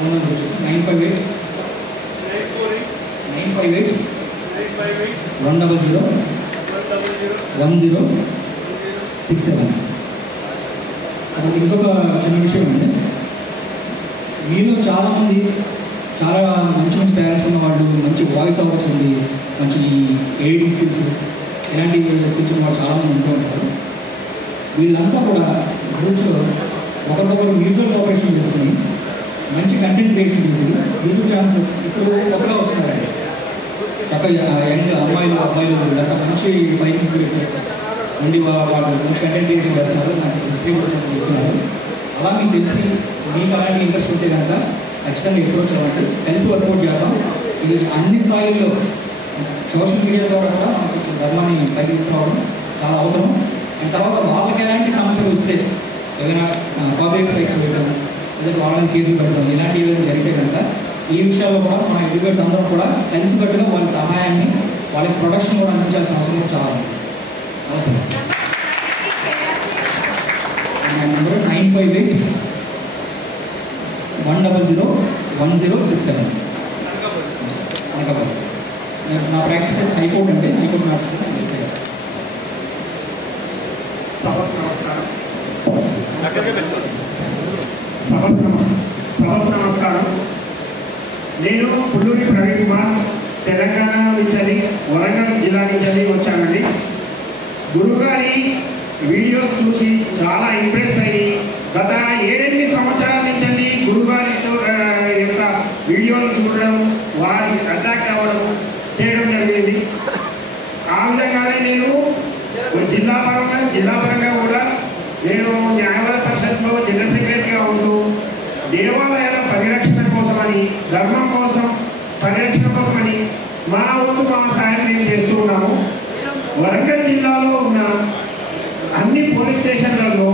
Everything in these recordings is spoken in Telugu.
ఫోన్ నెంబర్ వచ్చేసి 958 100 1067. ఇంకొక చిన్న విషయం అండి, మీలో చాలామంది చాలా మంచి మంచి పేరెంట్స్ ఉన్నవాళ్ళు, మంచి వాయిస్ ఓవర్స్ ఉంది, మంచి ఎడిటింగ్ స్కిల్స్, ఇలాంటి స్కిల్స్ ఉన్న వాళ్ళు చాలామంది ఉంటూ ఉంటారు. వీళ్ళంతా కూడా గ్రూప్స్లో ఒకరికొకరు మ్యూచువల్ కోఆపరేషన్ చేసుకుని మంచి కంటెంట్ క్రియేషన్ చేసి యూట్యూబ్ ఛానల్స్ ఇప్పుడు కొత్తగా వస్తున్నారండి. చక్కగా యంగ్ అమ్మాయిలు అంతా మంచి ఫైటింగ్ స్పిరిట్ ఉండి వాళ్ళు మంచి కంటెంట్ క్రియేషన్ చేస్తున్నారు, నాకు డిస్ట్రిబ్యూట్ చెప్తున్నారు. అలా మీకు తెలిసి మీకు అలాంటి ఇంట్రెస్ట్ ఉంటే కనుక ఖచ్చితంగా అప్రోచ్ అవ్వండి, కలిసి వర్కౌట్ చేద్దాం. ఇది అన్ని స్థాయిల్లో సోషల్ మీడియా ద్వారా కూడా మనకు కొంచెం ధర్మాన్ని పైకి తీసుకురావడం చాలా అవసరం. అండ్ తర్వాత వాళ్ళకి ఎలాంటి సమస్యలు వస్తే ఏదైనా పబ్లిక్ సైట్స్ పెట్టడం, లేదా వాళ్ళని కేసులు పెట్టడం, ఇలాంటివి ఏదైనా జరిగితే కనుక ఈ విషయాల్లో కూడా మన ఎడ్యుకేటర్స్ అందరం కూడా కలిసికట్టుగా వాళ్ళ సహాయాన్ని, వాళ్ళకి ప్రొడక్షన్ కూడా అందించాల్సిన అవసరం చాలా ఉంది. అవసరం. నా నెంబర్ 958 100 1067. అనకాపల్లి. నా ప్రాక్టీస్ అయితే హైకోర్టు అంటే హైకోర్టు నడుచుకున్నాను. సభకు నమస్కారం. నేను పుల్లూరి ప్రవీణ్ కుమార్, తెలంగాణ నుంచి వరంగల్ జిల్లా నుంచి వచ్చానండి. గురుగారి వీడియోస్ చూసి చాలా ఇంప్రెస్ అయ్యి గత 7-8 సంవత్సరాల నుంచి గురుగారి యొక్క వీడియోలు చూడడం, వారికి అట్రాక్ట్ అవ్వడం చేయడం జరిగింది. ఆ విధంగానే నేను జిల్లా పరంగా కూడా నేను న్యాయవాద పరిషత్లో జనరల్ సెక్రటరీగా ఉంటూ దేవాలయాల పరిరక్షణ కోసమని, ధర్మం కోసం పరిరక్షణ కోసమని మా వంతు మా సాయం మేము చేస్తూ ఉన్నాము. వరంగల్ జిల్లాలో ఉన్న అన్ని పోలీస్ స్టేషన్లలో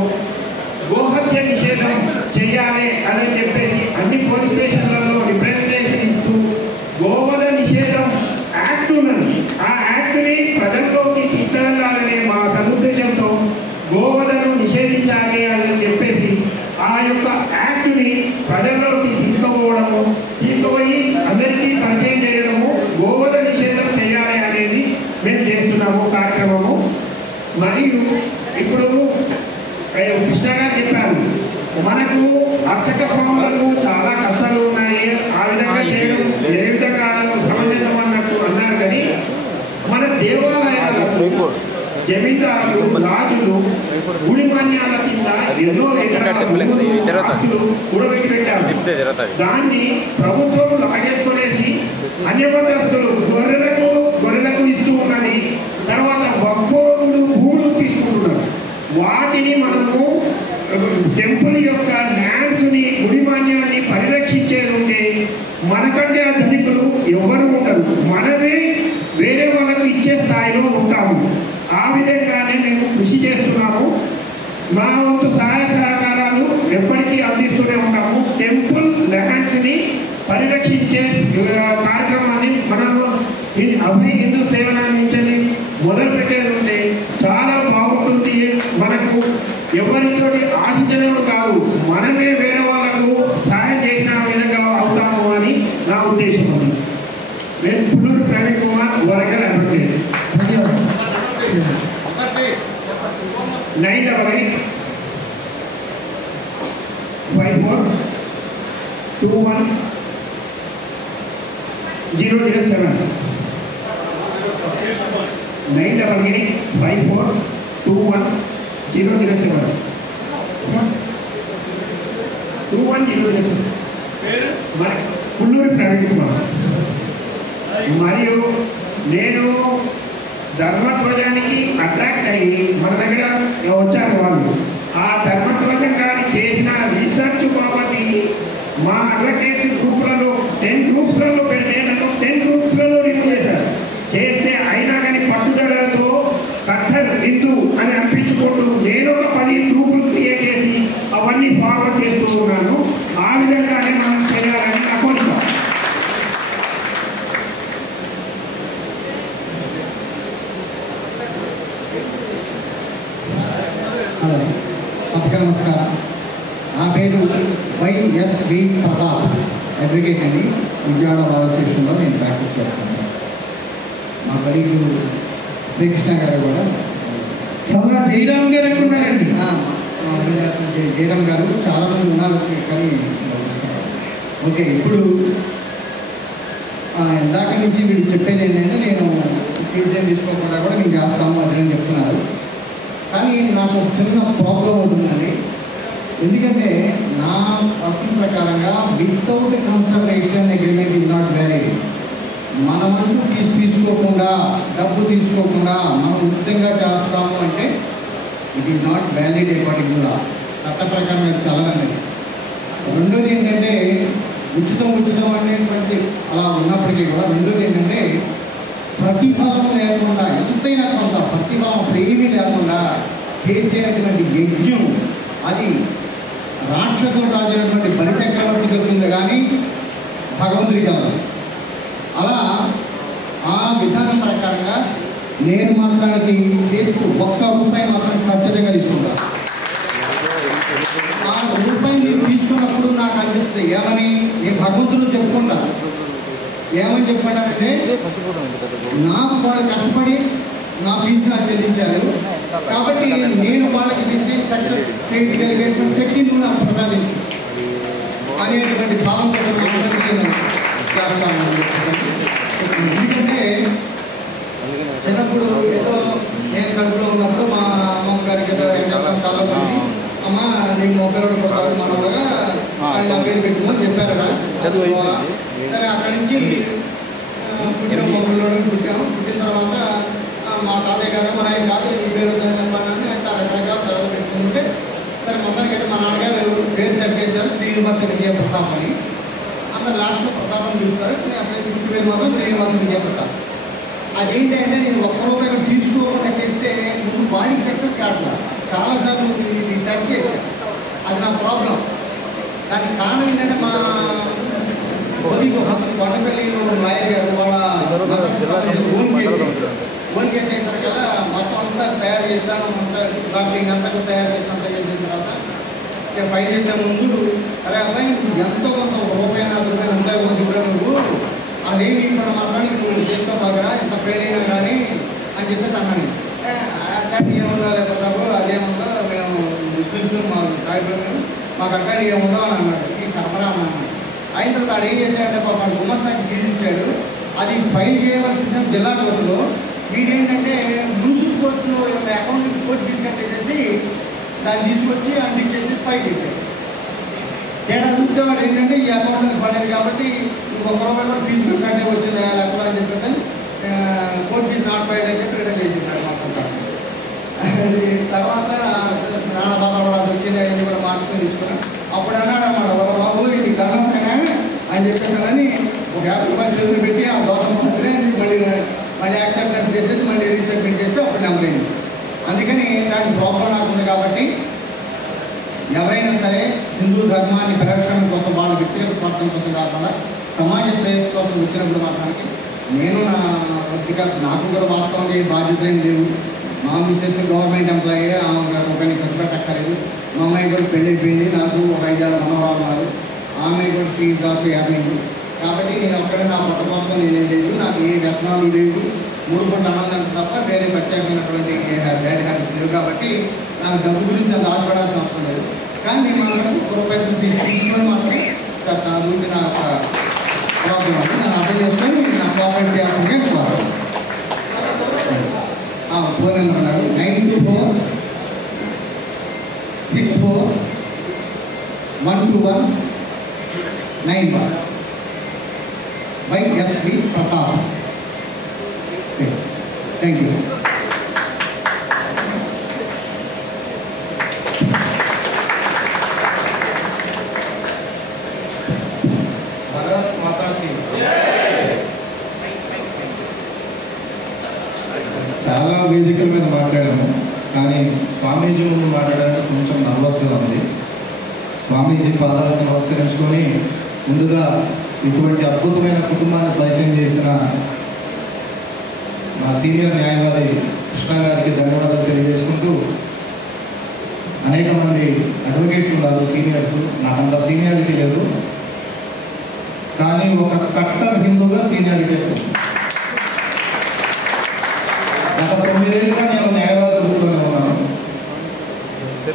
గోహత్య నిషేధం చేయాలి అని చెప్పేసి అన్ని పోలీస్ స్టేషన్లలో రిప్రజెంటేషన్ ఇస్తూ గోవధ నిషేధం యాక్ట్ ఉన్నది, ఆ యాక్ట్ని ప్రజల్లోకి తీసుకెళ్లాలనే మా సదుద్దేశంతో గోవధను నిషేధించాలి అని చెప్పేసి ఆ యొక్క యాక్ట్ని ప్రజల్లోకి తీసుకుపోయి అందరికీ పరిచయం చేయడము, గోవధ నిషేధం చేయాలి అనేది మేము చేస్తున్నాము కార్యక్రమము. మరియు ఇప్పుడు కృష్ణ గారు చెప్పారు, మనకు అర్చక స్వాములకు చాలా కష్టాలు ఉన్నాయి, ఆ విధంగా చేయడం ఏ విధంగా సమంజసం అన్నట్టు అన్నారు. కానీ మన దేవాలయాలకు జమీందారులు, రాజులు గుడి మాన్యాల కింద ఎన్నో ఆస్తులు కూడబెట్టి పెట్టారు. దాన్ని ప్రభుత్వం లాగేసుకునేసి అన్యమతస్తులు గొర్రెలకు ఇస్తూ ఉన్నది. తర్వాత భక్తులు భూములు తీసుకుంటున్నారు. వాటిని మనము టెంపుల్ యొక్క ల్యాండ్స్ని, గుడి మాన్యాన్ని పరిరక్షించేది మనకంటే ఆ ధనికులు ఎవరు ఉండరు, మనమే వేరే వాళ్ళకు ఇచ్చే స్థాయిలో ఉంటాము. ఆ విధంగానే మేము కృషి చేస్తున్నాము. మా వంతు సహాయ సహకారాలు ఎప్పటికీ అందిస్తూనే ఉంటాము. టెంపుల్ ల్యాండ్స్ని పరిరక్షించే కార్యక్రమాన్ని మనము అభయ హిందూ సేవల నుంచి మొదలు పెట్టేది ఉంటే చాలా బాగుంటుంది. మనకు ఎవరితోటి ఆశించడం కాదు, మనమే వేరే వాళ్ళకు సహాయం చేసిన విధంగా అవుతాము అని నా ఉద్దేశం. నేను పుల్లూరు ప్రవీణ్ కుమార్, వరంగల్ అడ్వకేట్. 988 54 21 007. 988 54 21 007. 21 మరి పుల్లూరి ప్రవీణ్ కుమార్. మరియు నేను ధర్మధ్వజానికి అట్రాక్ట్ అయ్యి మన దగ్గర వచ్చారు వాళ్ళు. ఆ ధర్మధ్వజం గారి చేసిన రీసెర్చ్ బాబతి మా అడ్వకేట్స్ గ్రూప్లలో 10 గ్రూప్స్లలో పెడితే నన్ను 10 గ్రూప్స్లలో రిమూవ్ చేశారు. చేస్తే అయినా కానీ పట్టుదలతో కట్టర్ హిందూ అని అనిపించుకుంటూ నేను ఒక 10 గ్రూపులు క్రియేట్ చేసి అవన్నీ ఫార్వర్డ్ చేస్తూ ఉన్నాను. ఆ విధంగానే మనం చేయాలని నా కోరిక. హలో, నమస్కారం. నా పేరు వైఎస్వి ప్రతాప్. అడ్వకేట్ అని విజయవాడ బార్ స్టేషన్లో నేను ప్రాక్టీస్ చేస్తాను. మా కొలీగ్ శ్రీకృష్ణ గారు కూడా చాలా జయరామ్ గారు అనుకున్నారండి. జయరామ్ గారు చాలామంది ఉన్నారు కానీ ఓకే. ఇప్పుడు ఇందాక నుంచి వీళ్ళు చెప్పేది ఏంటంటే నేను ఫీజు ఏం తీసుకోకుండా కూడా నేను చేస్తాము అది అని చెప్తున్నారు. కానీ నాకు ఒక చిన్న ప్రాబ్లం ఉంటుందండి. ఎందుకంటే నా పర్సన్ ప్రకారంగా without consultation agreement is not valid. మనమంటూ ఫీజు తీసుకోకుండా డబ్బు తీసుకోకుండా మనం ఉచితంగా చేస్తాము అంటే it is not valid according to law. చట్ట ప్రకారం అది చల్లదండి. రెండోది ఏంటంటే ఉచితం అనేటువంటి అలా ఉన్నప్పటికీ కూడా రెండోది ఏంటంటే ప్రతిఫలం లేకుండా ఎంతైనా కొంత ప్రతిఫలం అసలు ఏమీ లేకుండా చేసేటువంటి యజ్ఞం అది రాక్షసులు రాజైనటువంటి బలిచక్రవర్తి దొరికింది కానీ భగవంతుడికి కాదు. అలా ఆ విధానం ప్రకారంగా నేను మాత్రానికి కేసుకు ₹1 మాత్రం ఖచ్చితంగా తీసుకుంటాను. ఆ రూపాయి నేను తీసుకున్నప్పుడు నాకు అనిపిస్తుంది ఏమని నేను భగవంతుడు చెప్పుకుంటా. ఏమని చెప్పాడంటే నాకు వాళ్ళు కష్టపడి నా ఫీజు నాకు చెల్లించారు కాబట్టి నేను వాళ్ళకి తీసి సక్సెస్ చేయగలిగేటువంటి శక్తి నువ్వు నాకు ప్రసాదించు అనేటువంటి భావంతో నేను చేస్తాను. ఎందుకంటే చిన్నప్పుడు ఏదో నేను కడుపులో ఉన్నప్పుడు మా అమ్మగారికి ఏదో చాలా మంది అమ్మ నీకు మొక్కలు కొట్టాడు మనగా వాళ్ళు నా పేరు పెట్టుకుని చెప్పారు కదా. సరే అక్కడి నుంచి పుట్టిన మొక్కల్లో పుట్టాము. పుట్టిన తర్వాత మా తాతయ్య గారు మా ఆయన కాదు ఈ పేరు చెప్పాలని చాలా రకరకాల తర్వాత పెట్టుకుంటే సరే మొత్తానికైతే మా నాన్నగారు పేరు సెట్ చేశారు శ్రీనివాస విజయ ప్రతాప్ అని. అందరు లాస్ట్లో ప్రతాపం చూస్తారు. అసలు పుట్టి పేరు మాత్రం శ్రీనివాస విజయ ప్రతాప్. అదేంటంటే నేను ₹1 తీసుకోకుండా చేస్తే ముందు బాడీ సక్సెస్ కాదు. చాలాసార్లు ఇది టచ్ చేశాను. అది నా ప్రాబ్లం. దానికి కారణం ఏంటంటే మా కొండపల్లిలో లాయర్ గారు వాళ్ళ ఓన్ కేసు అయిన తర్వాత మొత్తం అంతా తయారు చేశాను. అంతా డ్రాఫ్టింగ్ అంతా తయారు చేసినంత చేసిన తర్వాత ఇక ఫైల్ చేసే ముందు అరే అబ్బాయి ఎంతో కొంత ₹1 అంతా చూడ నువ్వు అదేమి ఇప్పుడు మాత్రానికి నువ్వు చేసుకోబాగా ఇంత ట్రైన్ అయినా కానీ అని చెప్పేసి అన్నాను. అట్లాంటి ఏముందో లేకపోతే అదేముందో మేము ముస్లిమ్స్ మా సాయిబులు మాకు అట్లాంటి ఏముందో అని అన్నాడు. ఈ కర్మరా అన్నాను. అయిన తర్వాత వాడు ఏం చేశాడంటే పాప గుమ్మస్తాకి ఫీజు ఇచ్చాడు. అది ఫైల్ చేయవలసిన జిల్లా కోర్టులో వీడేంటంటే మున్సిపల్ కోర్టులో అకౌంట్ కోర్టు ఫీజు కట్టేసేసి దాన్ని తీసుకొచ్చి అందుకు చేసేసి ఫైల్ చేశాడు. నేను చూసేవాడు ఏంటంటే ఈ అకౌంట్కి పడేది కాబట్టి ₹1 ఫీజు కట్టే వచ్చింది లేకపోతే అని చెప్పేసి కోర్టు ఫీజు నాట్ ఫైల్ అని చెప్పి రిటర్న్ చేసింటాడు మొత్తం. తర్వాత నాన్న బాధపడాల్సి వచ్చింది అని కూడా మార్చుకొని తీసుకున్నాను. అప్పుడు అన్నాడు అన్నమాట బాబు ఇది గర్వంతేనా అని చెప్పేసానని ఒక ₹50 చేతులు పెట్టి ఆ దోషం మళ్ళీ యాక్సెప్టెన్స్ చేసేసి మళ్ళీ రీసబ్మిట్ చేస్తే అప్పుడు నెంబర్ అయింది. అందుకని ఇలాంటి ప్రాబ్లం నాకు ఉంది కాబట్టి ఎవరైనా సరే హిందూ ధర్మాన్ని పరిరక్షణ కోసం వాళ్ళ వ్యక్తిగత స్వార్థం కోసం కాకుండా సమాజ శ్రేయస్సు కోసం వచ్చినప్పుడు మాత్రానికి నేను నా వ్యక్తిగత నాకు కూడా వాస్తవం ఏ బాధ్యతలు ఏం లేవు. మా మిస్సెస్ గవర్నమెంట్ ఎంప్లాయీ ఆమె ఒకరిని ఖర్చు పెట్టక్కర్లేదు. మా అమ్మాయి కూడా పెళ్ళి అయిపోయింది. నాకు ఒక 5 మనవరాలు ఉన్నారు. ఆమె కూడా ఫీజు ఆల్సో ఎర్నింగ్. కాబట్టి నేను ఒక్కడే నా పొట్ట కోసం నేనేం లేదు. నాకు ఏ వ్యసనాలు లేవు. 3 పూట ఆనందం తప్ప వేరే ప్రత్యేకమైనటువంటి బ్యాడ్ హ్యాబిట్స్ లేవు. కాబట్టి నాకు డబ్బు గురించి అంత ఆశపడాల్సిన అవసరం లేదు. కానీ నేను మాత్రం ₹1 తీసుకొని మాత్రమే కాస్త నా గురించి నా ప్రాబ్లం అంటే నన్ను అర్థం చేసుకొని నా కోఆపరేట్ చేయాల్సిందిగా నేను కోరుతాను. ఫోన్ నెంబర్ ఉన్నారు 924641219 by SV Pratap. Thank you. Bharat माता की చాలా వేదికల మీద మాట్లాడాము. కానీ స్వామీజీ ముందు మాట్లాడడానికి కొంచెం నర్వస్గా ఉంది. స్వామీజీ పాదాలకు నమస్కరించుకొని ముందుగా ఇటువంటి అద్భుతమైన కుటుంబాన్ని పరిచయం చేసిన మా సీనియర్ న్యాయవాది కృష్ణ గారికి ధన్యవాదాలు తెలియజేసుకుంటూ, అనేక మంది అడ్వకేట్స్ ఉన్నారు సీనియర్స్. నాకంత సీనియారిటీ లేదు. కానీ ఒక కట్టర్ హిందూగా సీనియారిటీ ఉంది. గత 9 ఏళ్ళుగా నేను న్యాయవాద వృత్తిలోనే ఉన్నాను.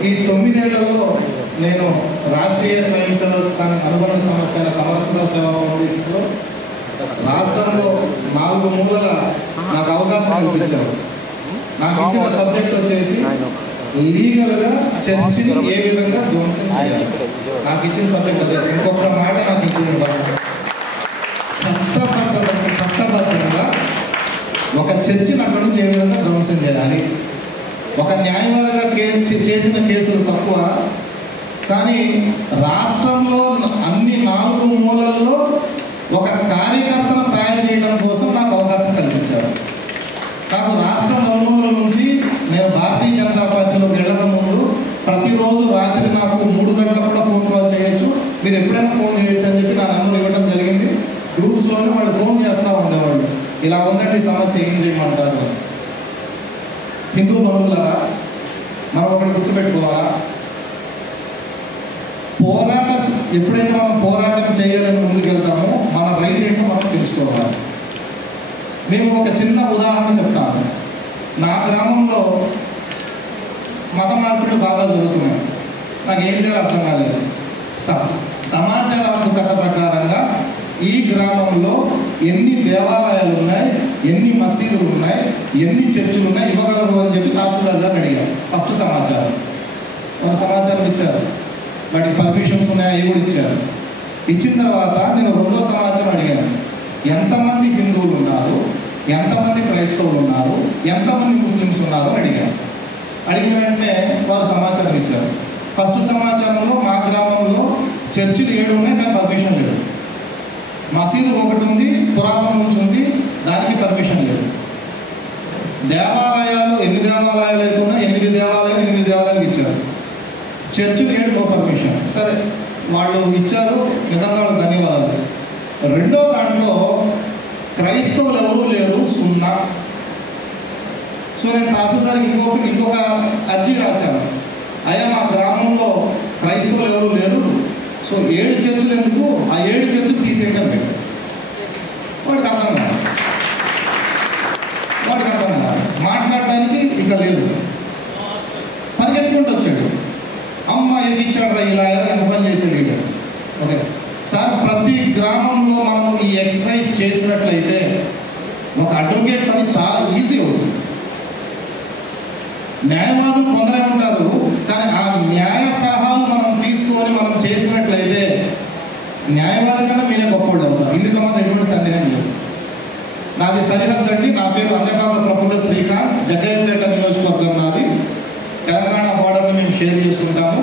ఈ 9 ఏళ్లలో నేను రాష్ట్రీయ స్వయం సేవక సంఘ అనుబంధ సంస్థ అయిన సమరసత సేవా ఫౌండేషన్లో రాష్ట్రంలో 4 మూలల నాకు అవకాశం కల్పించారు. నాకు ఇచ్చిన సబ్జెక్ట్ వచ్చేసి లీగల్గా చర్చిని ఏ విధంగా ధ్వంసం చేయాలి. నాకు ఇచ్చిన సబ్జెక్ట్ అదే. ఇంకొక మాట నాకు ఇచ్చిన చట్టబద్ధంగా ఒక చర్చిని అక్కడి నుంచి ఏ విధంగా ధ్వంసం చేయాలి. ఒక న్యాయవాదిగా చేసిన కేసులు తక్కువ, కానీ రాష్ట్రంలో అన్ని 4 మూలల్లో ఒక కార్యకర్తను తయారు చేయడం కోసం నాకు అవకాశం కల్పించారు. నాకు రాష్ట్ర నలుమూలల నుంచి నేను భారతీయ జనతా పార్టీలోకి వెళ్ళక ముందు ప్రతిరోజు రాత్రి నాకు 3 గంటలకు కూడా ఫోన్ కాల్ చేయొచ్చు, మీరు ఎప్పుడైనా ఫోన్ చేయొచ్చు అని చెప్పి నా నెంబర్ ఇవ్వడం జరిగింది. గ్రూప్స్లోనే వాళ్ళు ఫోన్ చేస్తూ ఉండేవాళ్ళు, ఇలా ఉందండి సమస్య, ఏం చేయమంటారు. హిందూ బంధువులరా, మనం ఒకటి గుర్తుపెట్టుకోవాలా, ఎప్పుడైతే మనం పోరాటం చేయాలని ముందుకెళ్తామో మన రైట్ ఏంటో మనం తెలుసుకోవాలి. మేము ఒక చిన్న ఉదాహరణ చెప్తాను. నా గ్రామంలో మత మార్పులు బాగా జరుగుతున్నాయి. నాకు ఏం చేయాలో అర్థం కాలేదు. సమాచార హక్కు చట్ట ప్రకారంగా ఈ గ్రామంలో ఎన్ని దేవాలయాలు ఉన్నాయి, ఎన్ని మసీదులు ఉన్నాయి, ఎన్ని చర్చిలు ఉన్నాయి ఇవ్వగలరు అని చెప్పి తహసీల్దార్ గారిని అడిగాను. ఫస్ట్ సమాచారం వాళ్ళు సమాచారం ఇచ్చారు, వాటికి పర్మిషన్స్ ఉన్నాయా అవి కూడా ఇచ్చారు. ఇచ్చిన తర్వాత నేను 2వ సమాచారం అడిగాను, ఎంతమంది హిందువులు ఉన్నారు, ఎంతమంది క్రైస్తవులు ఉన్నారు, ఎంతమంది ముస్లిమ్స్ ఉన్నారు అని అడిగాను. అడిగిన వెంటనే వారు సమాచారం ఇచ్చారు. ఫస్ట్ సమాచారంలో మా గ్రామంలో చర్చిలు 7 ఉన్నాయి, కానీ పర్మిషన్ లేదు. మసీదు 1 ఉంది, పురాతనం నుంచి ఉంది, దానికి పర్మిషన్ లేదు. దేవాలయాలు ఎన్ని దేవాలయాలు అయితే ఉన్నాయి, 8 దేవాలయాలు ఇచ్చారు. చర్చిలు 7 నో పర్మిషన్. సరే, వాళ్ళు ఇచ్చారు, నిజంగా వాళ్ళకి ధన్యవాదాలు. 2వ దాంట్లో క్రైస్తవులు ఎవరూ లేరు, 0. సో నేను తహసీల్దార్కి ఇంకొక అర్జీ రాశాను, అయ్యా మా గ్రామంలో క్రైస్తవులు ఎవరూ లేరు, సో 7 చర్చిలు ఎందుకు, ఆ 7 చర్చిలు తీసేయడం పెట్టారు. వాడికి అర్థం కాదు, మాట్లాడడానికి ఇక లేదు. పరిగెట్టుకుంటూ వచ్చాడు, అమ్మ ఎందుకు ఇచ్చాడు రా ఇలా, ఎంత పని చేసాడు వీడు. ఓకే సార్, ప్రతి గ్రామంలో మనం ఈ ఎక్సర్సైజ్ చేసినట్లయితే ఒక అడ్వకేట్ పని చాలా ఈజీ అవుతుంది. న్యాయవాదులు కొందరే ఉంటారు, కానీ ఆ న్యాయ సలహాలు మనం తీసుకొని మనం చేసినట్లయితే న్యాయవాది కన్నా మీరే గొప్పవాళ్ళు అవుతారు. ఇందులో మాత్రం ఎటువంటి సందేహం లేదు. నాది సరిహద్దు అండి, నా పేరు అన్నపాక ప్రఫుల్ల శ్రీకాంత్, జగ్గయ్యపేట నియోజకవర్గం నాది. తెలంగాణ బార్డర్ని మేము షేర్ చేసుకుంటాము.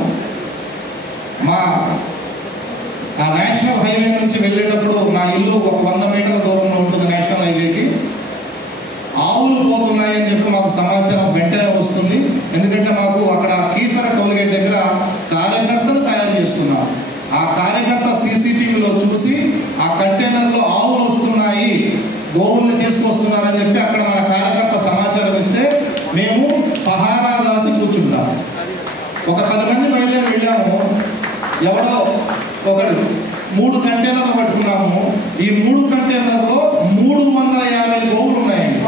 ఆ నేషనల్ హైవే నుంచి వెళ్ళేటప్పుడు నా ఇల్లు ఒక 100 మీటర్ల దూరంలో ఉంటుంది నేషనల్ హైవేకి. ఆవులు పోతున్నాయని చెప్పి మాకు సమాచారం వెంటనే వస్తుంది. ఎందుకంటే మాకు అక్కడ కీసర టోల్గేట్ దగ్గర కార్యకర్తలు తయారు చేసుకున్నాం. ఆ కార్యకర్త CCTVలో చూసి ఆ కంటైనర్లో ఆవులు వస్తున్నాయి, గోవుల్ని తీసుకొస్తున్నారని చెప్పి అక్కడ మన కార్యకర్త సమాచారం ఇస్తే మేము పహారా రాసి కూర్చుంటాం. ఒక 10 మంది బయలుదేరి వెళ్ళాము. ఎవడో ఒకడు 3 కంటైనర్లు పట్టుకున్నాము. ఈ 3 కంటైనర్లో 350 గోవులు ఉన్నాయండి.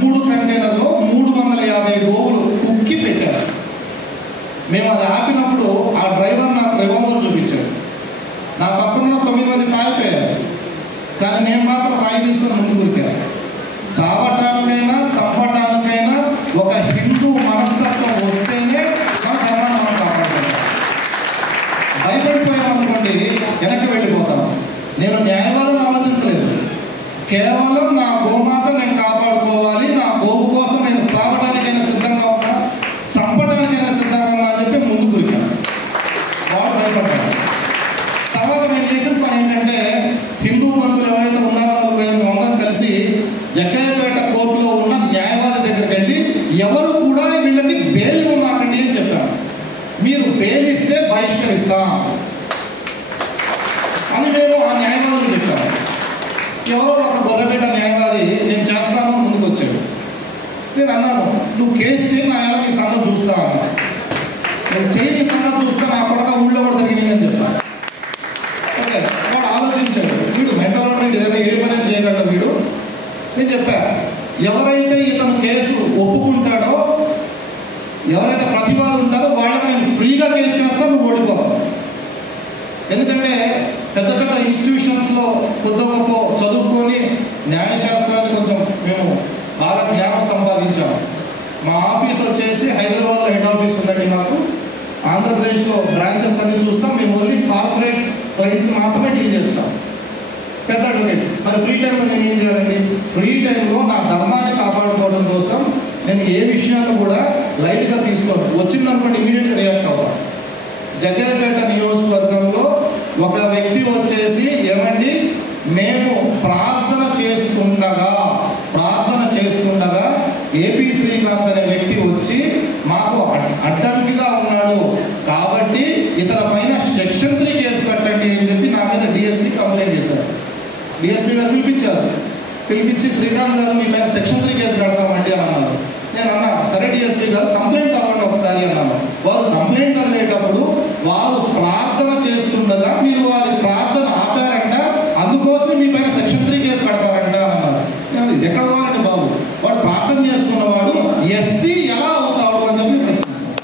3 కంటైనర్లో 350 గోవులు కుక్కి పెట్టారు. మేము అది ఆపినప్పుడు ఆ డ్రైవర్ నాకు రివాల్వర్ చూపించాడు. నా పక్కన 9 మంది పారిపోయారు, కానీ నేను మాత్రం రాయి తీసుకొని ముందు దొరికాను. చావటానికైనా చంపటానికైనా ఒక హిందూ మనస్తత్వం వస్తేనే మన ధర్మాన్ని మనం కాపాడుకుంటాం. భయపడిపోయామనుకోండి వెనక్కి వెళ్ళిపోతాం. నేను న్యాయవాదం ఆలోచించలేదు, కేవలం నా గోమాత నేను కాపాడుకోవాలి, నా గోవు కోసం నేను చావటానికైనా సిద్ధంగా ఉన్నా, చంపటానికైనా సిద్ధంగా ఉన్నా అని చెప్పి ముందు దొరికాను. వాడు భయపడ్డాడు. తర్వాత మేము చేసిన పని ఏంటంటే, హిందూ బంధువులు ఎవరైతే ఉన్నారో 4-5 అందరం కలిసి జగ్గయ్యపేట కోర్టులో ఉన్న న్యాయవాది దగ్గరికి వెళ్ళి ఎవరు కూడా వీళ్ళకి బెయిల్ ఇవ్వమాకండి అని చెప్పాను. మీరు బెయిల్ ఇస్తే బహిష్కరిస్తాం అని మేము ఆ న్యాయవాదులు చెప్పాము. ఎవరో ఒక గొర్రెపేట న్యాయవాది నేను చేస్తాను ముందుకు వచ్చాడు. నేను అన్నాను, నువ్వు కేసు చేయి, నా ఎలా నీ సంగతి చూస్తా అన్నా. నేను చేయి నీ సంగతి చూస్తా, నా కొడక ఊళ్ళో కూడా జరిగింది అని చెప్పాను. ఓకే, వాడు ఆలోచించాడు, వీడు నేను చెప్పాను, ఎవరైతే ఇతను కేసు ఒప్పుకుంటాడో, ఎవరైతే ప్రతివాదులు ఉంటారో వాళ్ళకి నేను ఫ్రీగా కేసు చేస్తాను, నువ్వు ఓడిపోతావు. ఎందుకంటే పెద్ద పెద్ద ఇన్స్టిట్యూషన్స్లో కొద్ది గొప్ప చదువుకొని న్యాయశాస్త్రాన్ని కొంచెం మేము బాగా జ్ఞానం సంపాదించాము. మా ఆఫీస్ వచ్చేసి హైదరాబాద్లో హెడ్ ఆఫీస్ ఉందండి. మాకు ఆంధ్రప్రదేశ్లో బ్రాంచెస్ అన్ని చూస్తాం. మేము ఓన్లీ కార్పొరేట్ క్లయింట్స్ మాత్రమే డీల్ చేస్తాం, పెద్ద అడ్వకేట్స్. మరి ఫ్రీ టైంలో నేను ఏం చేయాలండి? ఫ్రీ టైంలో నా ధర్మాన్ని కాపాడుకోవడం కోసం నేను ఏ విషయాన్ని కూడా లైట్గా తీసుకోను. వచ్చిందనుకోండి ఇమీడియట్గా రియాక్ట్ అవుతాను. జగ్గయ్యపేట నియోజకవర్గంలో ఒక వ్యక్తి వచ్చేసి, ఏమండి మేము ప్రార్థన చేస్తుండగా ఏపీ శ్రీకాంత్ అనే వ్యక్తి వచ్చి మాకు అడ్డంకిగా ఉన్నాడు కాబట్టి ఇతర పైన సెక్షన్ 3 కేసు పెట్టండి అని చెప్పి నా మీద డిఎస్పీ కంప్లైంట్ చేశారు. డిఎస్పీ గారు పిలిపించి శ్రీకాంత్ గారు మీ పైన సెక్షన్ 3 కేసు పెడతామండి అని అన్నారు. నేను అన్నా, సరే డిఎస్పీ గారు కంప్లైంట్ చదవండి ఒకసారి అన్నాను. వారు కంప్లైంట్ చదివేటప్పుడు వారు ప్రార్థన చేస్తుండగా మీరు వారి ప్రార్థన ఆపారంట, అందుకోసమే మీ పైన సెక్షన్ 3 కేసు పెడతారంట అన్నారు. నేను ఇది ఎక్కడ పోవాలండి బాబు, వాడు ప్రార్థన చేసుకున్నవాడు ఎస్సీ ఎలా అవుతాడు అని చెప్పి ప్రశ్నించాను.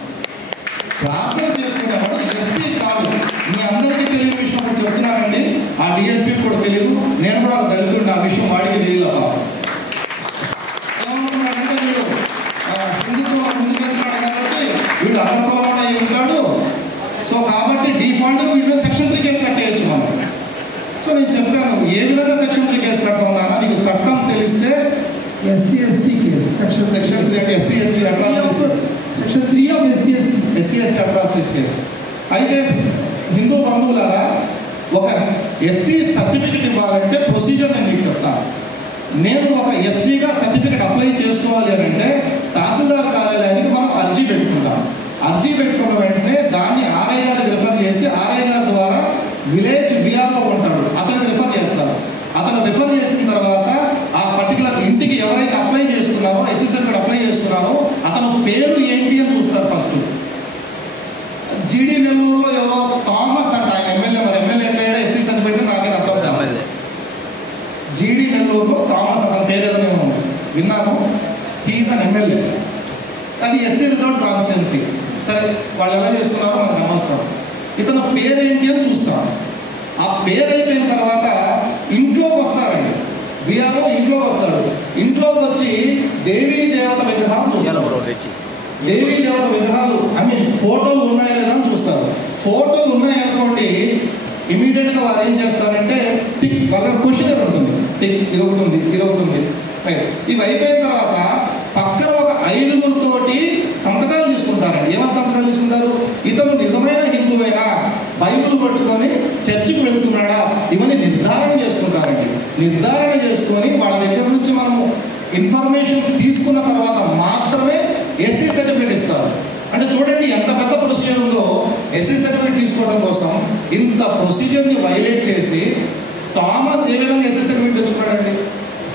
ప్రార్థన చేసుకునేవాడు ఎస్సీ కాదు. మీ అందరికీ తెలియని విషయం కూడా చెప్తున్నానండి, ఆ డిఎస్పీ కూడా తెలియదు, నేను కూడా దళితుడిని, ఆ విషయం వాడికి తెలియదు. ఏమనుకున్నాడంటే వీడు హిందుత్వం ముందుకెళ్తున్నాడు కాబట్టి వీడు అందరితో కూడా ఉంటాడు, సో కాబట్టి డిఫాల్ట్ వీడి సెక్షన్ 3 కేసు కట్టేయచ్చు మనం. సో నేను చెప్పాను, ఏ విధంగా సెక్షన్ 3 కేసు కడతామన్నా, నీకు చట్టం తెలిస్తే SC ST కేసు సెక్షన్ 3 అంటే SC ST atrocities, section 3 of SC ST atrocities case. అయితే హిందూ బంధువులారా, ఒక ఎస్సీ సర్టిఫికెట్ ఇవ్వాలంటే ప్రొసీజర్ నేను మీకు చెప్తాను. నేను ఒక ఎస్సీగా సర్టిఫికెట్ అప్లై చేసుకోవాలి అని అంటే తహసీల్దార్ కార్యాలయానికి మనం అర్జీ పెట్టుకుంటాం. అర్జీ పెట్టుకున్న వెంటనే దాన్ని ఆర్ఐ గారికి రిఫర్ చేసి, ఆర్ఐ గారి ద్వారా విలేజ్ విఆర్ఓ ఉంటాడు, అతనికి రిఫర్ చేస్తారు. అతను రిఫర్ చేసిన తర్వాత ఆ పర్టికులర్ ఇంటికి ఎవరైతే అప్లై చేసుకున్నారో, ఎస్సీ సర్టిఫికేట్ అప్లై చేసుకున్నారో అతను పేరు ఏంటి అని చూస్తారు. ఫస్ట్ జీడీ నెల్లూరులో ఎవరో థామస్ అంట, ఆయన ఎమ్మెల్యే. మరి ఎమ్మెల్యే ఎక్కడ ఎస్సీ సర్టిఫికేట్ నాకైతే అర్థం కాదు. జీడీ నెల్లూరులో థామస్, అతని పేరు ఏదో నేను విన్నాను, హీఈస్ అన్ ఎమ్మెల్యే. అది ఎస్సీ రిజర్వ్డ్ కాన్స్టిట్యున్సీ. సరే, వాళ్ళు ఎలా చేసుకున్నారో మనకు అనవసరం. ఇతను పేరేంటి అని చూస్తాం. ఆ పేరు అయిపోయిన తర్వాత ఇంట్లోకి వస్తారండి, విఆర్ఓ ఇంట్లోకి వస్తాడు. ఇంట్లోకి వచ్చి దేవీ దేవత విగ్రహాలు చూస్తారు. దేవీ దేవత విగ్రహాలు ఫోటోలు ఉన్నాయా లేదా అని చూస్తారు. ఫోటోలు ఉన్నాయనుకోండి, ఇమీడియట్గా వారు ఏం చేస్తారంటే టిక్, వాళ్ళ క్వశ్చనర్ ఉంటుంది, టిక్, ఇదొకటి ఉంది రైట్. ఇవి అయిపోయిన తర్వాత పక్కన ఒక 5గురితోటి సంతకాలు తీసుకుంటారండి. ఏమైనా సంతకాలు తీసుకుంటారు? ఇతను నిజమైన హిందువేనా, బైబిల్ పట్టుకొని చర్చికి వెళ్తున్నాడా, ఇవన్నీ నిర్ధారణ చేసుకుంటారండి. నిర్ధారణ చేసుకొని వాళ్ళ దగ్గర నుంచి మనము ఇన్ఫర్మేషన్ తీసుకున్న తర్వాత మాత్రమే ఎస్సీ సర్టిఫికేట్ ఇస్తారు. అంటే చూడండి ఎంత పెద్ద ప్రొసీజర్ ఉందో. ఎస్సీ సర్టిఫికేట్ తీసుకోవడం కోసం ఇంత ప్రొసీజర్ని వైలేట్ చేసి థామస్ ఏ విధంగా ఎస్సీ సర్టిఫికేట్ తెచ్చుకున్నాడండి?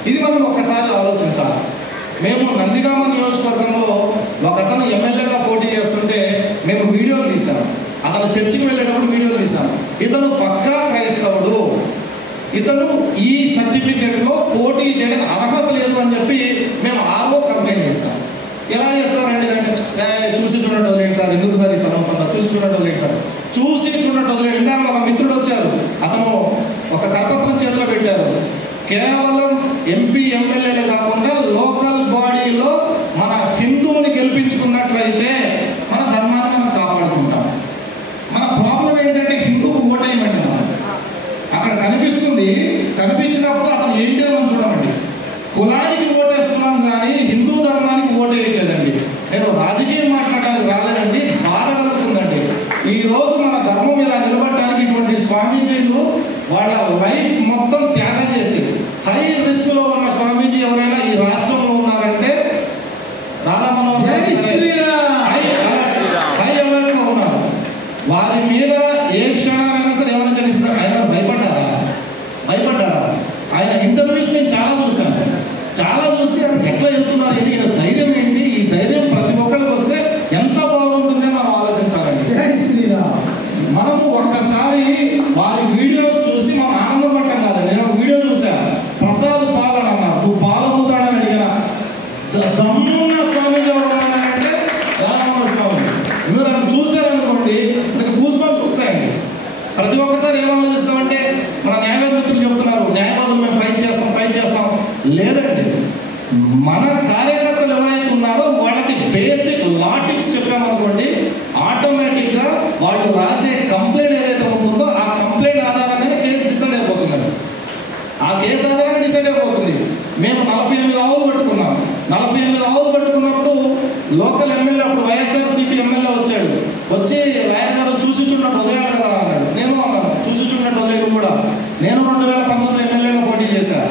ఇది మనం ఒక్కసారి ఆలోచించాలి. మేము నందిగామ నియోజకవర్గంలో ఒక అతను ఎమ్మెల్యేగా పోటీ చేస్తుంటే మేము వీడియోలు తీసాము. అతను చర్చికి వెళ్ళేటప్పుడు వీడియోలు తీసాము. ఇతను పక్కా క్రైస్తవుడు, ఇతను ఈ సర్టిఫికెట్లో పోటీ చేయడానికి అర్హత లేదు అని చెప్పి మేము ఆర్ఓ కంప్లైంట్ చేస్తాం. ఎలా చేస్తారండి అంటే, చూసి చూడటం వదిలేండి సార్, ఎందుకు సార్ ఇతను అనుకున్నారు, చూసి చూడటం వదిలేండి సార్, చూసి చూడటం వదిలేండి. ఇందాక ఒక మిత్రుడు వచ్చారు, అతను ఒక కరపత్రం చేతిలో పెట్టారు. కేవలం ఎంపీ ఎమ్మెల్యేలు కాకుండా లోకల్ బాడీలో మన హిందువుని గెలిపించుకున్నట్లయితే మన ధర్మాన్ని మనం కాపాడుకుంటాం. మన ప్రాబ్లం ఏంటంటే హిందువుకు ఓటేయమండి. మనం అక్కడ కనిపించినప్పుడు అతను ఏంటి మనం చూడమండి. కులానికి ఓటేస్తున్నాం కానీ హిందూ ధర్మానికి ఓటేయట్లేదండి. నేను రాజకీయం మాట్లాడడానికి రాలేదండి, బాధ కలుగుతుందండి. ఈరోజు మన ధర్మం ఇలా నిలబడడానికి ఇటువంటి స్వామీజీలు వాళ్ళ లైఫ్ మొత్తం త్యాగం చేసి హై రిస్క్లో ఉన్న స్వామీజీ ఎవరైనా ఈ రాష్ట్రంలో ఉన్నారంటే రాధామనోహర్ హై అలర్ట్గా ఉన్నారు. వారి మీద ఏ క్షణాలైనా సరే ఏమైనా చదివిస్తారు. ఆయన భయపడ్డారా? ఆయన ఇంటర్వ్యూస్ నేను చాలా చూశాను. చూసి ఎట్లా వెళ్తున్నారు, ఏంటి ధైర్యం ఏంటి, ఈ ధైర్యం ప్రతి ఒక్కరికి వస్తే ఎంత బాగుంటుందని మనం ఆలోచించాలండి. మనము ఒక్కసారి వారి వీడియోస్ చూసి మనం ఆనందపడటం కేసు ఆధారంగా డిసైడ్ అయిపోతుంది. మేము 48 ఆవులు పట్టుకున్నాం. 48 ఆవులు పట్టుకున్నప్పుడు లోకల్ ఎమ్మెల్యే, అప్పుడు వైఎస్ఆర్సీపీ ఎమ్మెల్యే వచ్చాడు. వచ్చి లాయర్ గారు చూసి చూడనట్టు వదిలేయాలి కదా అన్నాడు. నేను అన్నాను చూసి చూడనట్టు వదిలేదు కూడా. నేను 2019 ఎమ్మెల్యేగా పోటీ చేశాను,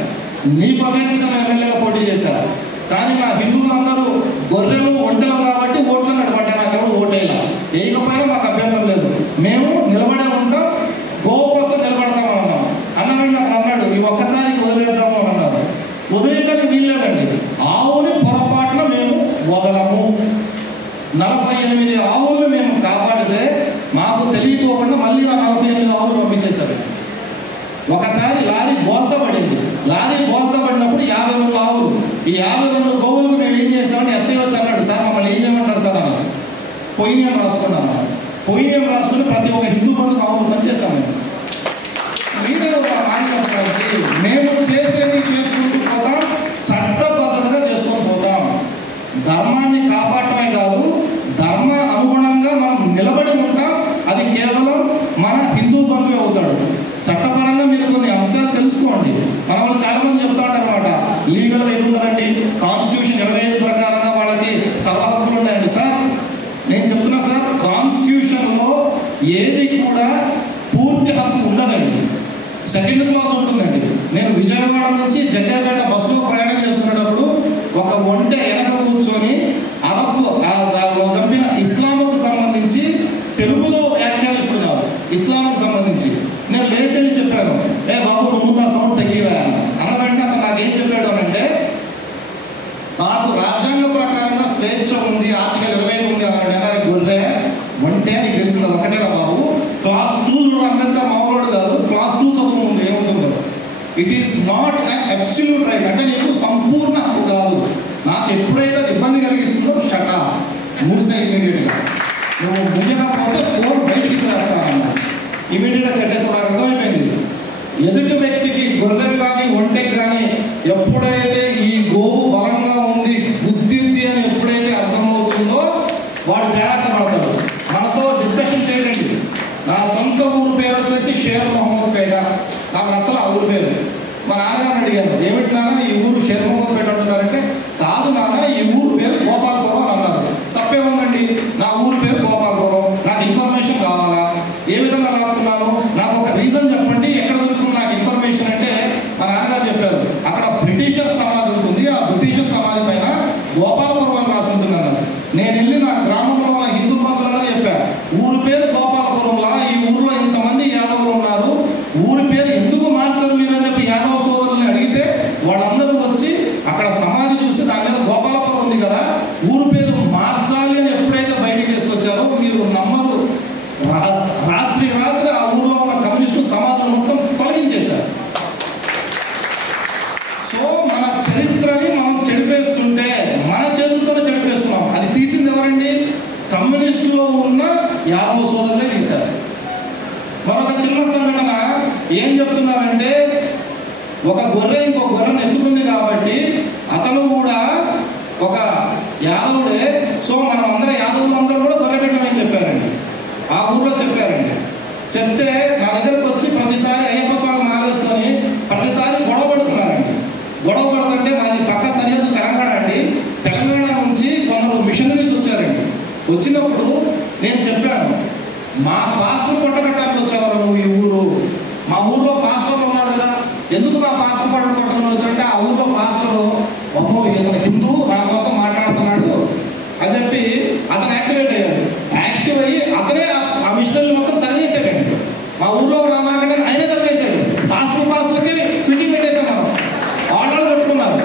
నీకు అగేన్స్ట్గా ఎమ్మెల్యేగా పోటీ చేశాను. కానీ నా హిందువులందరూ గొర్రెలు ఒంటెలు కాబట్టి ఓట్లను అడబట్టే, నాకు ఎవరు ఓటేయాల. వేయకపోయినా మాకు అభ్యంతరం లేదు, మేము నిలబడే ఉంటాం, గోవు కోసం నిలబడతామని అన్నాం. అన్నవాడిని అక్కడ అన్నాడు ఈ ఒక్కసారికి వదిలేద్దాము అని అన్నారు. వదిలేయడానికి వీల్లేదండి, ఆవుని పొరపాటున మేము వదలము. 48 ఆవులను మేము కాపాడితే మాకు తెలియకోకుండా మళ్ళీ ఆ 48 ఆవులు పంపించేశారు. ఒకసారి లారీ బోల్తా పడింది. లారీ బోల్తా పడినప్పుడు 52 ఆవులు. ఈ 52 గోవులకు మేము ఏం చేసామంటే ఎస్ఐ వచ్చి అన్నాడు, సార్ మమ్మల్ని ఏం చేయమంటారు సార్ అన్నారు. పొయ్యిని రాసుకున్నాను. పొయ్యిని రాసుకుని ప్రతి ఒక్క హిందూ బంధుకు ఆవులు పనిచేసాము. మీరే ఒక మాట్లాడడానికి మేము చేసేది చేసుకుంటూ పోతాం, చట్టబద్ధతగా చేసుకొని పోతాం. ధర్మాన్ని కాపాడటమే కాదు, ధర్మ అనుగుణంగా మనం నిలబడి ఉంటాం. అది కేవలం మన హిందూ బంధువే అవుతాడు. చట్టపరంగా మీరు కొన్ని అంశాలు తెలుసుకోండి. మన వాళ్ళు చాలా మంది చెప్తా ఉంటారు అనమాట, లీగల్గా ఇది ఉండదండి, కాన్స్టిట్యూషన్ 25 ప్రకారంగా వాళ్ళకి సర్వ హక్కులు ఉన్నాయండి. సార్ నేను చెప్తున్నా సార్, కాన్స్టిట్యూషన్లో ఏది కూడా పూర్తి హక్కు ఉండదండి. సెకండ్ క్లాస్ ఉంటుందండి. నేను విజయవాడ నుంచి జగ్గేపేట బస్సులో ప్రయాణం చేస్తున్నప్పుడు ఒక ఒంటె వెనక కూర్చొని అరబ్ చంపిన ఇస్లాంకు సంబంధించి తెలుగులో వ్యాఖ్యానిస్తున్నారు. ఇస్లాంకు సంబంధించి నేను లేసేని చెప్పాను, ఏ బాబు నువ్వు నా సౌండ్ తగ్గివా అన్న వెంటనే అతను నాకేం చెప్పాడు అని అంటే, నాకు రాజ్యాంగ ప్రకారంగా స్వేచ్ఛ ఉంది, ఆర్టికల్ 25 ఉంది అన్నాడు. గొర్రె ఒంటే నీకు తెలిసింది ఒకటేరా బాబు, క్లాస్ 2 చూడు, అంబేద్కర్ మామూలు కాదు, క్లాస్ 2 చదువు ఉంది ఏముంటుందో. It is not an absolute right, అంటే నీకు సంపూర్ణ హక్కు కాదు. నాకు ఎప్పుడైతే ఇబ్బంది కలిగిస్తుందో షటా మూసే ఇమీడియట్గా, నువ్వు ముయ్యకపోతే ఫోన్ బయటికి చేస్తానన్నా ఇమీడియట్గా కట్టేసుకోవడానికి అర్థమైపోయింది. ఎదుటి వ్యక్తికి గొర్రెకు కానీ ఒంటెకి కానీ ఎప్పుడైతే ఈ గోవు బలంగా ఉంది, బుద్ధింది అని ఎప్పుడైతే అర్థమవుతుందో వాడు జాగ్రత్త పడతాడు. మనతో డిస్కషన్ చేయండి. నా సొంత ఊరు పేరు వచ్చేసి షేర్ మొహమ్మద్ పేట. నాకు నచ్చల ఆ ఊరు పేరు. మా నాన్నగారిని అడిగాను, ఏమిటి నాన్న ఈ ఊరు షేర్ మొహమ్మద్ పేట అంటున్నారంటే, కాదు నాన్న ఈ ఊరు పేరు గోపాలపురం అని అన్నారు. తప్పే ఉందండి, నా ఊరు పేరు గోపాలపురం, నాకు ఇన్ఫర్మేషన్ కావాలా, ఏ విధంగా లాగుతున్నాను, నాకు ఒక రీజన్ చెప్పండి, ఎక్కడ దొరుకుతుంది నాకు ఇన్ఫర్మేషన్ అంటే మా నాన్నగారు చెప్పారు, అక్కడ బ్రిటిషర్ సమాధి ఉంటుంది, ఆ బ్రిటిషర్ సమాధి పైన గోపాలపురం అని రాసి ఉంటుంది అన్నారు. నేను వెళ్ళి నా గ్రామంలో ఉన్న హిందూ బంధువులందరూ చెప్పాను, ఊరు పేరు గోపాలపురంలా, ఈ ఊరిలో ఇంతమంది యాదవులు ఉన్నారు, ఊరి పేరు ఎందుకు మార్చారు మీరు అని చెప్పి యాదవ సోదరుల్ని అడిగితే వాళ్ళందరూ వచ్చి అక్కడ సమాధి చూసి దాని మీద గోపాలపురం ఉంది కదా, ఊరు పేరు మార్చాలి అని ఎప్పుడైతే బయటికి తీసుకొచ్చారో మీరు నమ్మరు, రాత్రి ఆ ఊర్లో ఉన్న కమ్యూనిస్టు సమాధులు మొత్తం తొలగించేశారు. సో మన చరిత్రని మనం చెడిపేస్తుంటే మన చేతులతోనే చెడిపేస్తున్నాం. అది తీసింది ఎవరండి? కమ్యూనిస్టులో ఉన్న యాదవ సోదరులే తీశారు. మరొక చిన్న సంఘటన ఏం చెప్తున్నారంటే, ఒక గొర్రె ఇంకో గొర్రెను ఎత్తుకుంది కాబట్టి అతను కూడా ఒక యాదవుడే, సో మనం అందరం యాదవులందరూ కూడా గొర్రె పెట్టమని చెప్పారండి. ఆ ఊర్లో చెప్పారండి. చెప్తే నా దగ్గరకు వచ్చి ప్రతిసారి అయ్యప్ప స్వామి మాలేసుకొని ప్రతిసారి గొడవ పడుతున్నారండి. గొడవ పడుతుంటే మాది పక్క సరిహద్దు తెలంగాణ అండి. తెలంగాణ నుంచి కొందరు మిషనరీస్ వచ్చారండి. వచ్చినప్పుడు నేను చెప్పాను, మా పాస్టర్ కొట్టగట్టడానికి వచ్చేవారు నువ్వు ఈ ఊరు, మా ఊర్లో పాస్టర్లు ఉన్నారు కదా, ఎందుకు మా పాస్టర్ కొట్టుకొని వచ్చంటే ఆ ఊర్లో పాస్టరు అమ్మో ఇతను హిందూ నా కోసం మాట్లాడుతున్నాడు అని చెప్పి అతను యాక్టివేట్ అయ్యాడు. యాక్టివ్ అయ్యి అతనే ఆ మిషనరీ మొత్తం తరివేసాడండి. మా ఊర్లో రామాకంటే ఆయనే తరివేశాడు. పాస్టర్లకి ఫిట్టింగ్ పెట్టేసాం మనం, వాళ్ళు కొట్టుకున్నారు.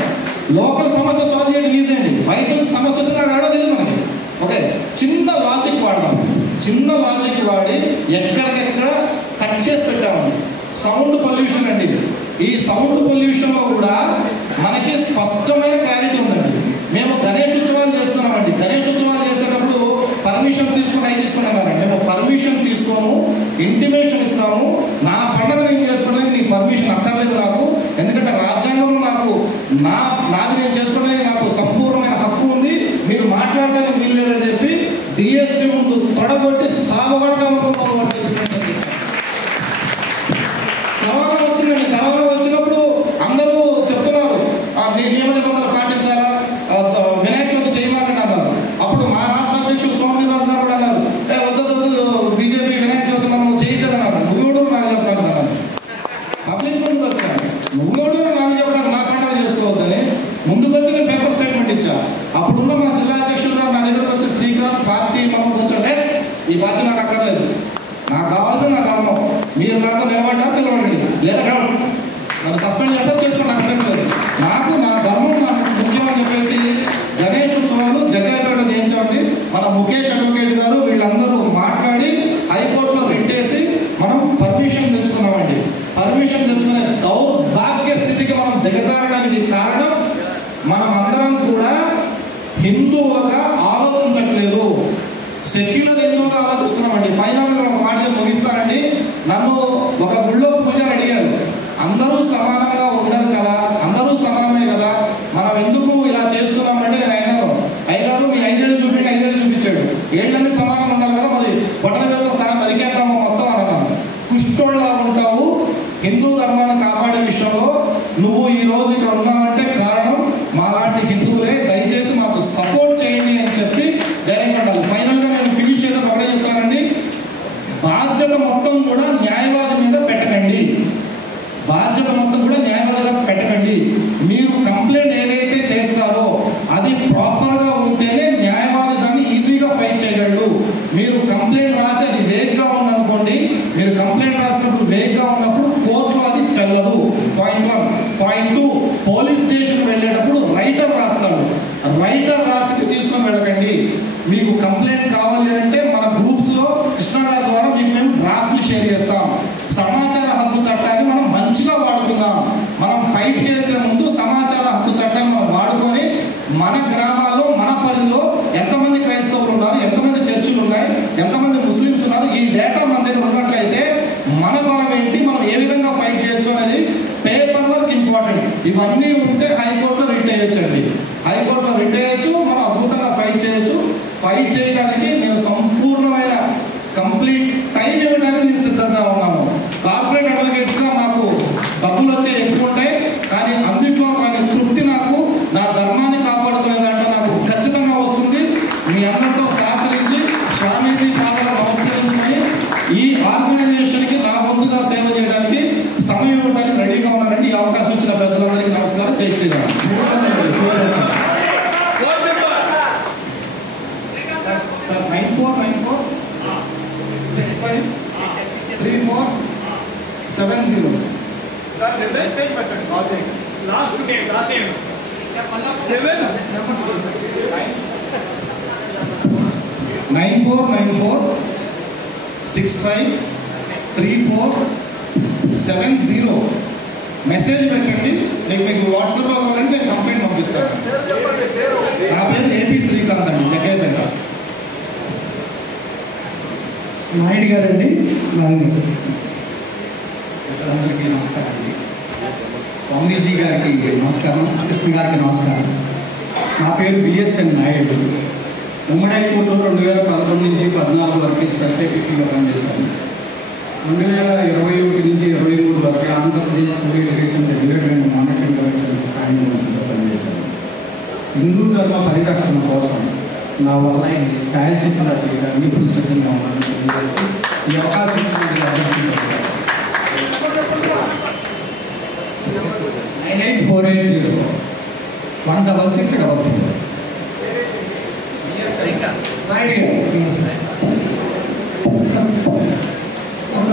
లోకల్ సమస్య సాల్వ్ చేయడం ఈజీ అండి, బయట నుంచి సమస్య వచ్చినా ఆడో తెలియదు మనకి. ఓకే, చిన్న లాజిక్ వాడదాం. చిన్న లాజిక్ వాడి ఎక్కడికెక్కడ కట్ చేసి పెట్టామండి. సౌండ్ పొల్యూషన్ అండి. ఈ సౌండ్ పొల్యూషన్లో కూడా మనకి స్పష్టమైన క్లారిటీ ఉందండి. మేము గణేష్ ఉత్సవాలు చేస్తున్నామండి. గణేష్ ఉత్సవాలు చేసేటప్పుడు పర్మిషన్ తీసుకున్నారండి. మేము పర్మిషన్ తీసుకోము, ఇంటిమేషన్ ఇస్తాము. నా పండుగ నేను చేసుకోవడానికి నీకు పర్మిషన్ అక్కర్లేదు నాకు, ఎందుకంటే రాజ్యాంగంలో నాకు నాది నేను చేసుకోవడానికి నాకు సంపూర్ణమైన హక్కు ఉంది, మీరు మాట్లాడడానికి వీల్లేదని చెప్పి డిఎస్పీ ముందు తొడగొట్టి సాగబడతా కరోనా వచ్చిందండి. కరోనా వచ్చినప్పుడు నన్ను సస్పెండ్ చేస్తే చేసుకోండి, నాకు అర్థం లేదు. నాకు నా ధర్మం నాకు ముఖ్యం అని చెప్పేసి గణేష్ ఉత్సవాలు జగ్గయ్యపేట చేయించామండి. మన ముఖేష్ అడ్వకేట్ గారు వీళ్ళందరూ మాట్లాడి హైకోర్టులో రిట్ వేసి మనం పర్మిషన్ తెచ్చుకున్నామండి. పర్మిషన్ తెచ్చుకునే దౌర్భాగ్య స్థితికి మనం దిగజారడానికి కారణం మనం అందరం కూడా హిందువుగా ఆలోచించట్లేదు, సెక్యులర్ హిందువుగా ఆలోచిస్తున్నామండి. ఫైనల్గా ఒక మాట ముగిస్తానండి. నన్ను ఒక గుళ్ళో పూజారి అడిగారు, అందరూ సమానంగా ఉండరు కదా, అందరూ సమానమే కదా, మనం ఎందుకు ఇలా చేస్తున్నామంటే నేను అయినాను అయ్యగారు మీ 5 ఏళ్ళు చూపించి 5 ఏళ్ళు చూపించాడు, ఏళ్ళన్నీ సమానం ఉండాలి కదా, మరి బొటన వేలతో సగం నరికేద్దాము మొత్తం అన్నాను. కుష్ఠోళ్ళ ఉంటావు హిందూ ధర్మాన్ని కాపాడే విషయంలో. నువ్వు ఈ రోజు ఇక్కడ ఉన్నావంటే కారణం మాలాంటి హిందువులే. దయచేసి మాకు సపోర్ట్ చేయండి అని చెప్పి ధైర్యంగా ఉండాలి. ఫైనల్గా నేను ఫినిష్ చేసిన ఒకటే చెప్తానండి, బాధ్యత మొత్తం కూడా న్యాయవాది మీద పెట్టకండి. బాధ్యత మొత్తం కూడా న్యాయవాదిగా పెట్టకండి. మీరు కంప్లైంట్ ఏదైతే చేస్తారో అది ప్రాపర్గా ఉంటేనే న్యాయవాది దాన్ని ఈజీగా ఫైట్ చేయగలడు. మీరు కంప్లైంట్ రాసి అది వేగ్గా ఉందనుకోండి, మీరు కంప్లైంట్ రాసినప్పుడు వేగ్గా ఉన్నప్పుడు కోర్టులో అది చెల్లదు. పాయింట్ 1. పాయింట్ 2, పోలీస్ స్టేషన్కి వెళ్ళేటప్పుడు రైటర్ రాస్తాడు, రైటర్ రాసి తీసుకొని వెళ్ళకండి. మీకు కంప్లైంట్ కావాలి అంటే మన గ్రూప్స్లో కృష్ణ గారి ద్వారా మీకు మేము డ్రాఫ్ట్లు షేర్ చేస్తాం. సమాచార హక్కు చట్టాన్ని మనం మంచిగా వాడుకుందాం. మనం ఫైట్ చేసే ముందు సమాచార హక్కు చట్టాన్ని మనం వాడుకొని మన గ్రామాల్లో మన పరిధిలో ఎంతమంది క్రైస్తవులు ఉన్నారు, ఎంతమంది చర్చిలు ఉన్నాయి, ఎంతమంది ముస్లిమ్స్ ఉన్నారు, ఈ డేటా మన దగ్గర ఉన్నట్లయితే మన బలం ఏంటి, మనం ఏ విధంగా ఫైట్ చేయొచ్చు అనేది పేపర్ వర్క్ ఇంపార్టెంట్. ఇవన్నీ ఉంటే హైకోర్టులో రిట్ వేయొచ్చండి. హైకోర్టులో రిట్ వేయచ్చు, మనం అద్భుతంగా ఫైట్ చేయొచ్చు. ఫైట్ చేయడానికి నేను సంపూర్ణమైన కంప్లీట్ టైం ఇవ్వడానికి నేను సిద్ధంగా ఉన్నాను. కార్పొరేట్ అడ్వకేట్స్గా మాకు డబ్బులు వచ్చే ఎక్కువ ఉంటాయి, కానీ అందులో రాని తృప్తి నాకు నా ధర్మాన్ని కాపాడుకునే దాంట్లో నాకు ఖచ్చితంగా వస్తుంది. మీ అందరితో సహకరించి స్వామీజీ పాదాలకు నమస్కరించుకొని ఈ ఆర్గనైజేషన్కి నా ముందుగా సేవ చేయడానికి సమయం ఇవ్వడానికి రెడీగా ఉన్నానండి. ఈ అవకాశం ఇచ్చిన పెద్దలందరికీ నమస్కారం. జై శ్రీరామ్. సార్ 9494 653470. సార్ మీరు మెసేజ్ పెట్టండి, కాల్ చేయండి. లాస్ట్ నేమ్ 9494 653470 మెసేజ్ పెట్టండి. మీకు వాట్సాప్లో కావాలంటే నేను కంప్లైంట్ పంపిస్తాను. నా పేరు ఏపీ శ్రీకాంత్ అండి, జగ్గయ్యపేట. నాయుడు గారండి. అందరికీ నమస్కారం అండి. స్వామీజీ గారికి నమస్కారం, కృష్ణ గారికి నమస్కారం. నా పేరు బిఎస్ఎన్ నాయుడు. ఉమ్మడి హైకోర్టులో 2011 నుంచి 14 వరకు స్పెషల్ ఎఫెక్టివ్గా పనిచేశాను. 2021 నుంచి 23 వరకు Andhra Pradesh school education regulatory and monitoring commission standing కమిషన్లో పనిచేశాను. హిందూ ధర్మ పరిరక్షణ కోసం నా వల్ల ఛాయాచిత్రాలు చేయడానికి ఇప్పుడు సిద్ధంగా ఉన్నాను. ఈ అవకాశం ఇచ్చినందుకు 9848016644. నాయుడు గారు ఒక